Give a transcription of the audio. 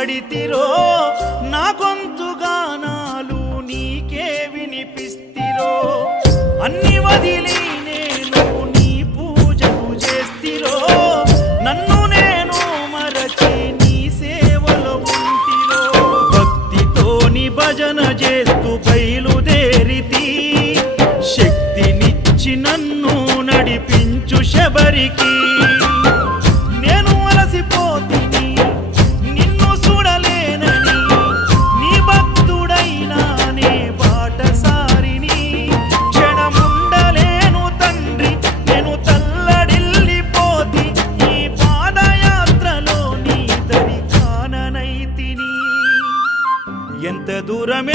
పడితిరో నా గొంతుగానాలు నీకే వినిపిస్తిరో అన్ని వదిలి నేను నీ పూజలు చేస్తిరో నన్ను నేను మరచి నీ సేవలో ఉంటిరో భక్తితోని భజన చేస్తూ బయలుదేరితి శక్తినిచ్చి నన్ను నడిపించు శబరికి నేను అలసిపోతిని నిన్ను చూడలేనని నీ భక్తుడైనా నే బాటసారిని క్షణముండలేను తండ్రి నేను తల్లడిల్లిపోతి ఈ పాదయాత్రలో నీ దరి కాననైతిని ఎంత దూరం